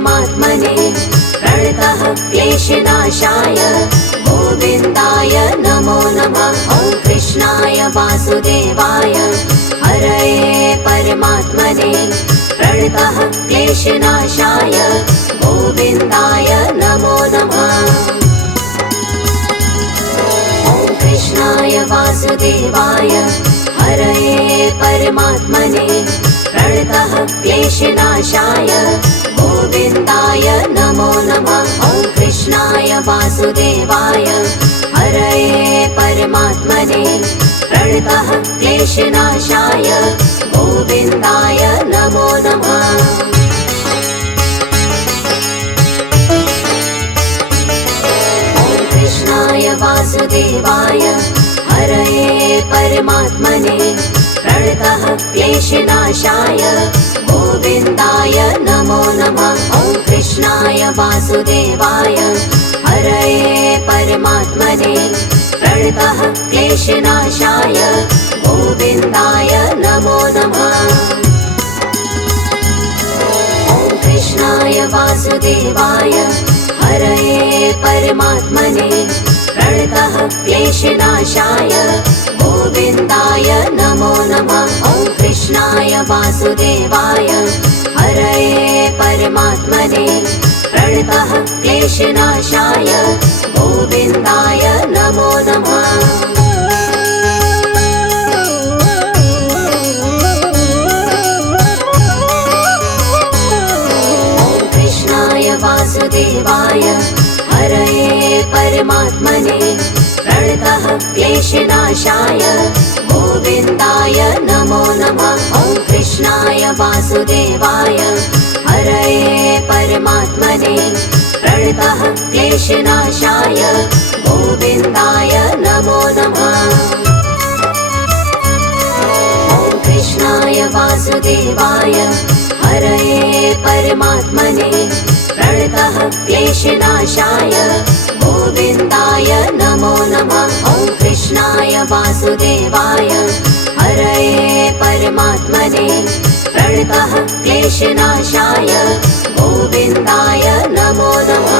परमात्मने प्रणतः क्लेशनाशाय गोविन्दाय नमो नमः। ॐ कृष्णाय वासुदेवाय हरये परमात्मने प्रणतः क्लेशनाशाय गोविन्दाय नमो नमः। ॐ कृष्णाय वासुदेवाय हरये परमात्मने प्रणतः क्लेशनाशाय गोविन्दाय नमो नमः। ॐ कृष्णाय वासुदेवाय हरये परमात्मने प्रणतः क्लेशनाशाय गोविन्दाय नमो नमः। ॐ कृष्णाय वासुदेवाय हरये परमात्मने प्रणतः क्लेशनाशाय गोविन्दाय नमो नमः। ॐ कृष्णाय वासुदेवाय हरये परमात्मने प्रणतः क्लेशनाशाय गोविन्दाय नमो नमः। ॐ कृष्णाय वासुदेवाय हरये परमात्मने प्रणतः क्लेशनाशाय गोविन्दाय नमो नमः। ॐ कृष्णाय वासुदेवाय हरये परमात्मने प्रणतः क्लेशनाशाय गोविन्दाय नमो नमः। ॐ कृष्णाय वासुदेवाय हरये परमात्मने प्रणतः क्लेशनाशाय गोविन्दाय नमो नमः। ॐ कृष्णाय वासुदेवाय हरये परमात्मने प्रणतः क्लेशनाशाय गोविन्दाय नमो नमः। ॐ कृष्णाय वासुदेवाय हरये परमात्मने प्रणतः क्लेशनाशाय गोविन्दाय नमो नमः। ॐ कृष्णाय वासुदेवाय हरये परमात्मने प्रणतः क्लेशनाशाय गोविन्दाय नमो नमः।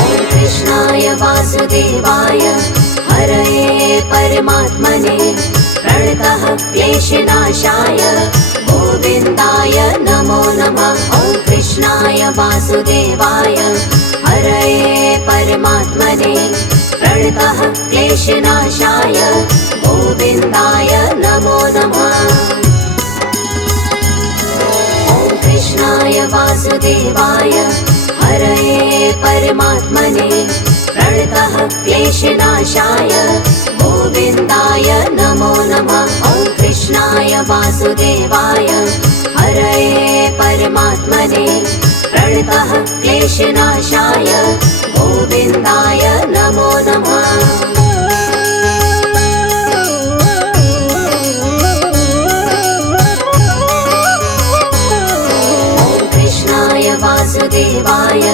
ॐ कृष्णाय वासुदेवाय हरये परमात्मने प्रणतः क्लेशनाशाय गोविन्दाय नमो नमः। ॐ कृष्णाय वासुदेवाय हरये परमात्मने प्रणतः क्लेशनाशाय गोविन्दाय नमो नमः। ॐ कृष्णाय वासुदेवाय हरये परमात्मने प्रणतः क्लेशनाशाय गोविन्दाय नमो नमः। ॐ कृष्णाय वासुदेवाय हरये परमात्मने प्रणतः क्लेशनाशाय गोविन्दाय नमो नमः। ॐ कृष्णाय वासुदेवाय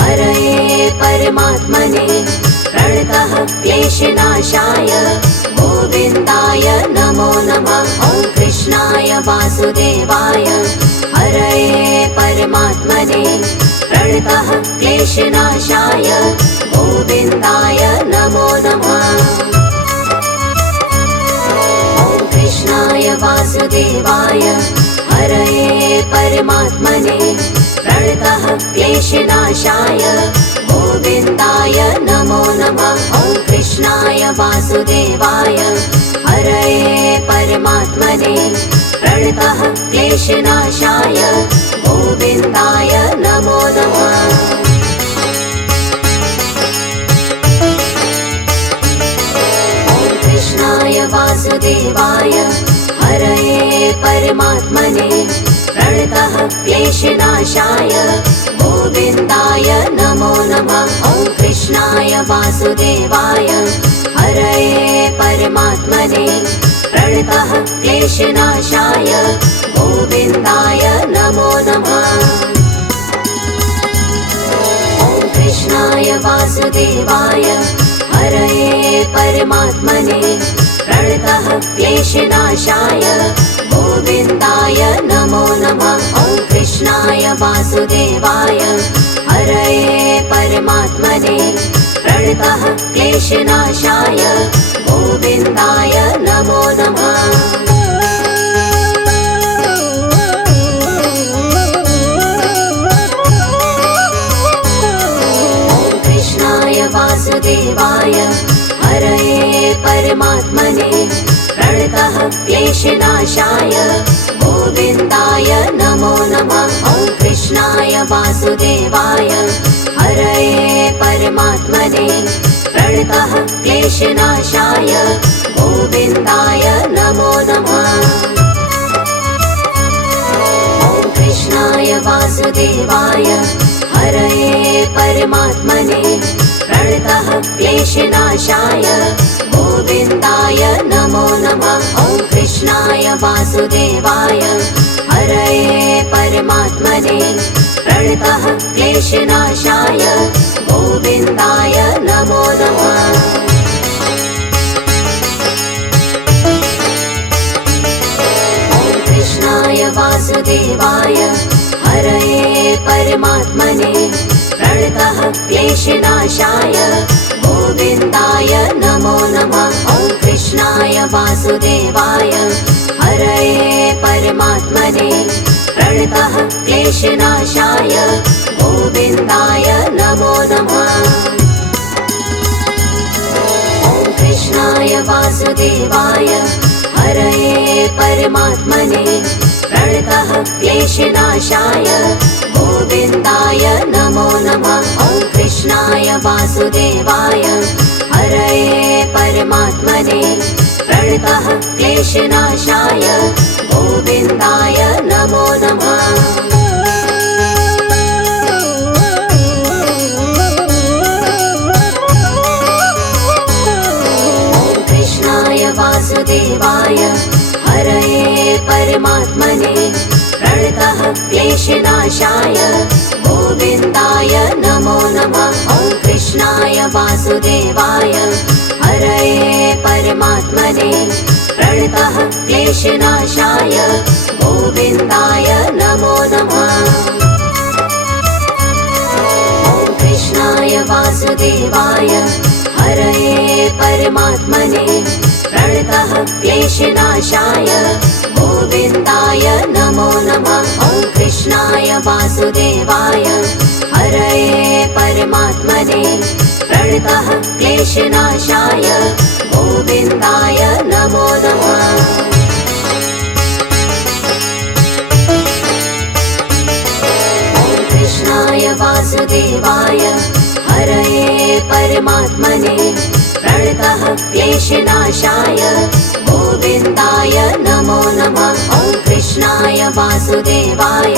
हरये परमात्मने प्रणतः क्लेशनाशाय गोविन्दाय नमो नमः। ॐ कृष्णाय वासुदेवाय हरये परमात्मने प्रणतः क्लेशनाशाय गोविन्दाय नमो नमः। ॐ कृष्णाय वासुदेवाय हरये परमात्मने प्रणतः क्लेशनाशाय गोविन्दाय नमो नमः। ॐ कृष्णाय वासुदेवाय हरये परमात्मने प्रणतः क्लेशनाशाय गोविन्दाय नमो नमः। ॐ कृष्णाय वासुदेवाय हरये परमात्मने प्रणतः क्लेशनाशाय गोविन्दाय नमो नमः। ॐ कृष्णाय वासुदेवाय हरये परमात्मने प्रणतः क्लेशनाशाय गोविन्दाय नमो नमः। ॐ कृष्णाय वासुदेवाय हरये परमात्मने प्रणतः क्लेशनाशाय गोविन्दाय नमो नमः। ॐ कृष्णाय वासुदेवाय हरये परमात्मने प्रणतः क्लेशनाशाय गोविन्दाय नमो नमः। वासुदेवाय हरये परमात्मने प्रणतः क्लेशनाशाय गोविन्दाय नमो नमः। ॐ कृष्णाय वासुदेवाय हरये परमात्मने प्रणतः क्लेशनाशाय गोविन्दाय नमो नमः। ॐ कृष्णाय वासुदेवाय हरये परमात्मने प्रणतः क्लेशनाशाय गोविन्दाय नमो नमः। ॐ कृष्णाय वासुदेवाय हरये परमात्मने प्रणतः क्लेशनाशाय गोविन्दाय नमो नमः। ॐ कृष्णाय वासुदेवाय हरये परमात्मने प्रणतः क्लेशनाशाय गोविन्दाय नमो नमः। ॐ कृष्णाय वासुदेवाय हरये परमात्मने प्रणतः क्लेशनाशाय गोविन्दाय नमो नमः। ॐ कृष्णाय वासुदेवाय हरये परमात्मने प्रणतः क्लेशनाशाय गोविन्दाय नमो नमः। ॐ कृष्णाय वासुदेवाय हरये परमात्मने प्रणतः क्लेशनाशाय गोविन्दाय नमो नमः। ॐ कृष्णाय वासुदेवाय हरये परमात्मने प्रणतः क्लेशनाशाय गोविन्दाय नमो नमः। ॐ कृष्णाय वासुदेवाय हरये परमात्मने प्रणतः क्लेशनाशाय गोविन्दाय नमो नमः। ॐ कृष्णाय वासुदेवाय हरये परमात्मने प्रणतः क्लेशनाशाय गोविन्दाय नमो नमः। ॐ कृष्णाय वासुदेवाय हरये परमात्मने प्रणतः क्लेशनाशाय गोविन्दाय नमो नमः। ॐ कृष्णाय वासुदेवाय हरये परमात्मने प्रणतः क्लेशनाशाय गोविन्दाय नमो नमः। ॐ कृष्णाय वासुदेवाय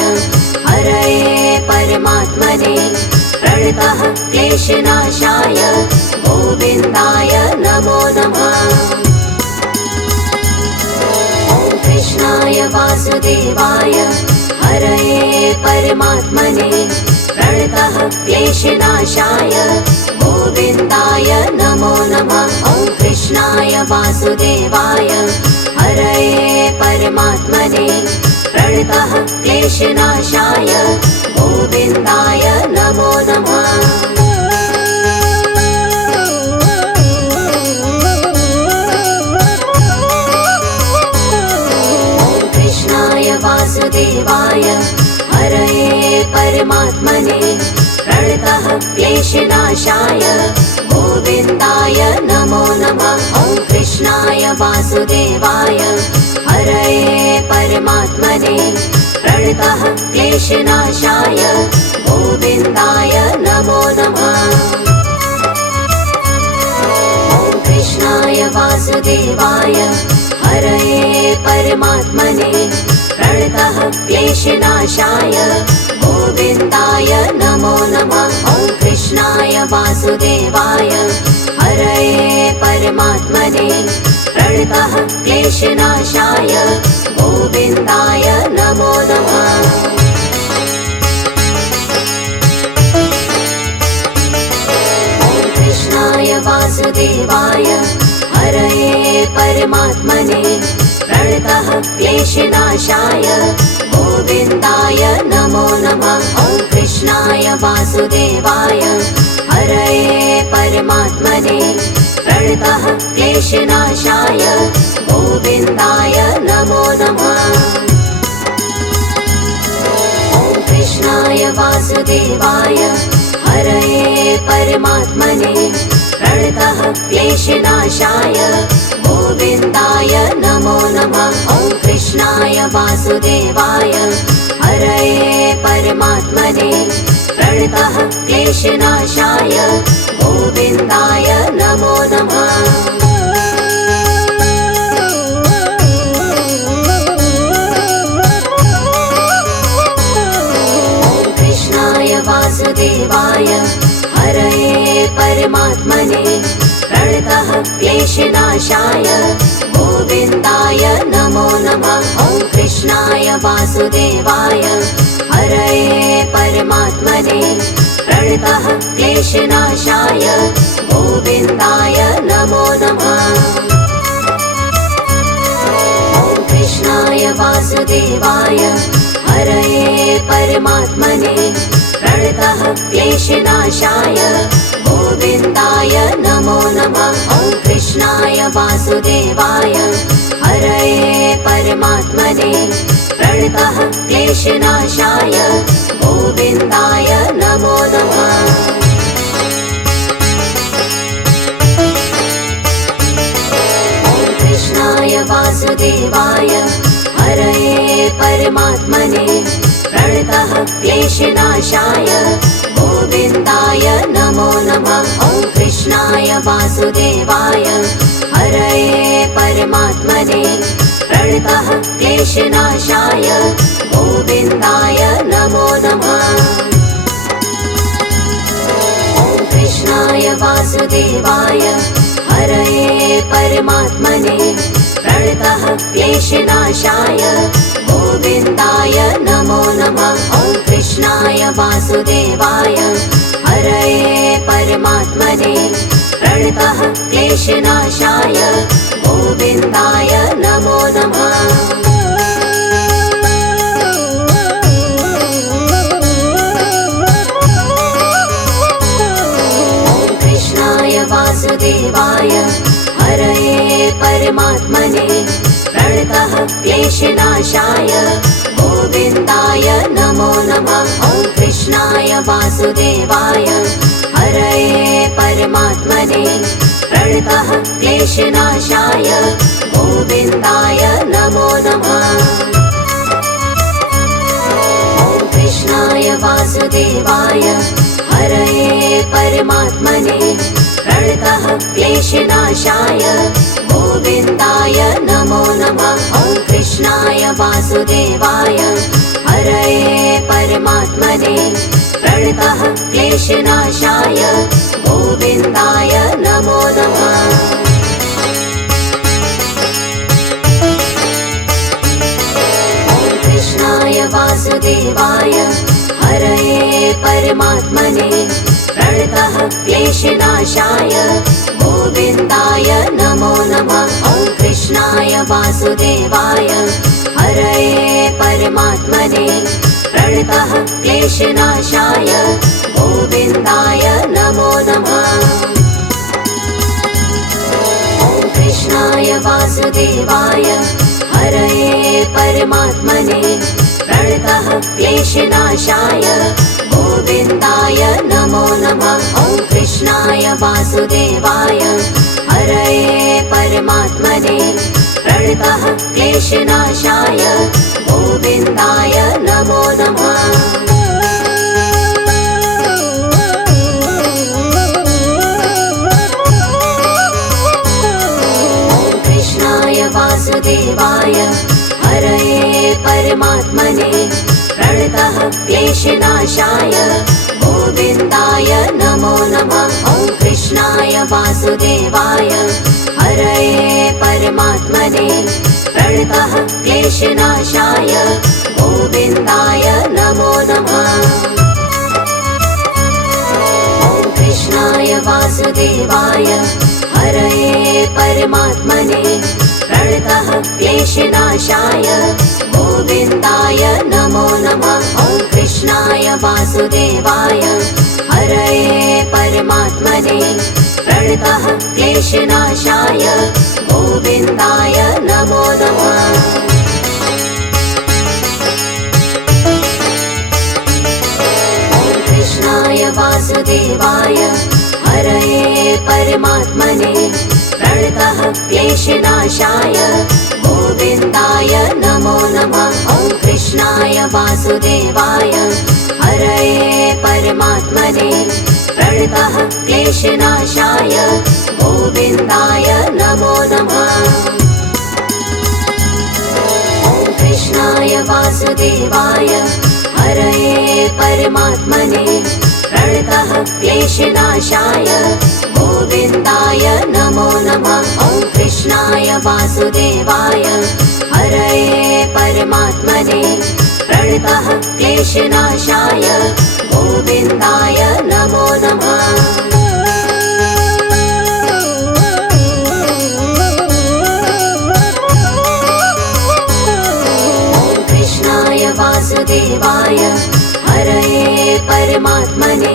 हरये परमात्मने प्रणतः क्लेशनाशाय गोविन्दाय नमो नमः। ॐ कृष्णाय वासुदेवाय हरये परमात्मने प्रणतः क्लेशनाशाय गोविन्दाय नमो नमः। ॐ कृष्णाय वासुदेवाय हरये परमात्मने प्रणतः क्लेशनाशाय गोविन्दाय नमो नमः। ॐ कृष्णाय वासुदेवाय हरये परमात्मने प्रणतः क्लेशनाशाय गोविन्दाय नमो नमः। ॐ कृष्णाय वासुदेवाय हरये परमात्मने प्रणतः क्लेशनाशाय गोविन्दाय नमो नमः। ॐ कृष्णाय वासुदेवाय हरये परमात्मने प्रणतः क्लेशनाशाय गोविन्दाय नमो नमः। ॐ कृष्णाय वासुदेवाय हरये परमात्मने प्रणतः क्लेशनाशाय गोविन्दाय नमो नमः। ॐ कृष्णाय वासुदेवाय हरये परमात्मने प्रणतः क्लेशनाशाय क्लेशनाशाय गोविन्दाय नमो नमः। ॐ कृष्णाय वासुदेवाय हरये परमात्मने प्रणतः क्लेशनाशाय गोविन्दाय नमो नमः। ॐ कृष्णाय वासुदेवाय हरये परमात्मने प्रणतः क्लेशनाशाय गोविन्दाय नमो नमः। ॐ कृष्णाय वासुदेवाय हरये परमात्मने प्रणतः क्लेशनाशाय गोविन्दाय नमो नमः। वासुदेवाय हरये परमात्मने प्रणतः क्लेशनाशाय गोविन्दाय नमो नमः। ॐ कृष्णाय वासुदेवाय हरये परमात्मने प्रणतः क्लेशनाशाय गोविन्दाय नमो नमः। ॐ कृष्णाय वासुदेवाय हरये परमात्मने प्रणतः क्लेशनाशाय गोविन्दाय नमो नमः। ॐ कृष्णाय वासुदेवाय हरये परमात्मने प्रणतः क्लेशनाशाय गोविन्दाय नमो नमः। ॐ कृष्णाय वासुदेवाय हरये परमात्मने प्रणतः क्लेशनाशाय गोविन्दाय नमो नमः। ॐ कृष्णाय वासुदेवाय हरये परमात्मने प्रणतः क्लेशनाशाय गोविन्दाय नमो नमः। ॐ कृष्णाय वासुदेवाय हरये परमात्मने प्रणतः क्लेशनाशाय गोविन्दाय नमो नमः। ॐ कृष्णाय वासुदेवाय हरये परमात्मने प्रणतः क्लेशनाशाय गोविन्दाय नमो नमः। ॐ कृष्णाय वासुदेवाय हरये परमात्मने प्रणतः क्लेशनाशाय गोविन्दाय नमो नमः। ॐ कृष्णाय वासुदेवाय हरये परमात्मने प्रणतः क्लेशनाशाय गोविन्दाय नमो नमः। ॐ कृष्णाय वासुदेवाय हरये परमात्मने प्रणतः क्लेशनाशाय गोविन्दाय नमो नमः। ॐ कृष्णाय वासुदेवाय हरये परमात्मने प्रणतः क्लेशनाशाय गोविन्दाय नमो नमः। ॐ कृष्णाय वासुदेवाय हरये परमात्मने प्रणतः क्लेशनाशाय गोविन्दाय नमो नमः। ॐ कृष्णाय वासुदेवाय हरये परमात्मने प्रणतः क्लेशनाशाय गोविन्दाय नमो नमः। ॐ कृष्णाय वासुदेवाय हरये परमात्मने प्रणतः क्लेशनाशाय गोविन्दाय नमो नमः। ॐ कृष्णाय वासुदेवाय हरये परमात्मने प्रणतः क्लेशनाशाय गोविन्दाय नमो नमः। ॐ कृष्णाय वासुदेवाय हरये परमात्मने प्रणतः क्लेशनाशाय गोविन्दाय नमो नमः। ॐ कृष्णाय वासुदेवाय हरये परमात्मने प्रणतः क्लेशनाशाय गोविन्दाय नमो नमः। ॐ कृष्णाय वासुदेवाय हरये परमात्मने प्रणतः क्लेशनाशाय गोविन्दाय नमो नमः। ॐ कृष्णाय वासुदेवाय हरये परमात्मने प्रणतः क्लेशनाशाय गोविन्दाय नमो नमः। कृष्णाय वासुदेवाय हरये परमात्मने प्रणतः क्लेशनाशाय गोविन्दाय नमो नमः। ॐ कृष्णाय वासुदेवाय हरये परमात्मने प्रणतः क्लेशनाशाय गोविन्दाय नमो नमः। ॐ कृष्णाय वासुदेवाय हरये परमात्मने प्रणतः क्लेशनाशाय गोविन्दाय नमो नमः। ॐ कृष्णाय वासुदेवाय हरये परमात्मने प्रणतः क्लेशनाशाय गोविन्दाय नमो नमः। वासुदेवाय हरये परमात्मने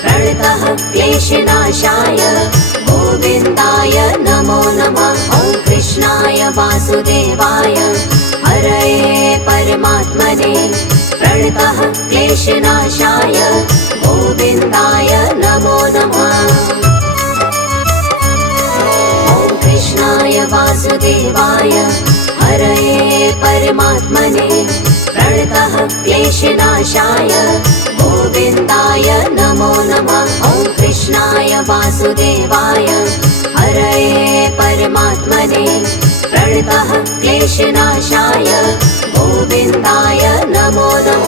प्रणतः क्लेशनाशाय गोविन्दाय नमो नमः। ॐ कृष्णाय वासुदेवाय हरये परमात्मने प्रणतः क्लेशनाशाय गोविन्दाय नमो नमः। ॐ कृष्णाय वासुदेवाय हरये परमात्मने प्रणतः क्लेशनाशाय गोविन्दाय नमो नमः। ॐ कृष्णाय वासुदेवाय हरये परमात्मने प्रणतः क्लेशनाशाय गोविन्दाय नमो नमः।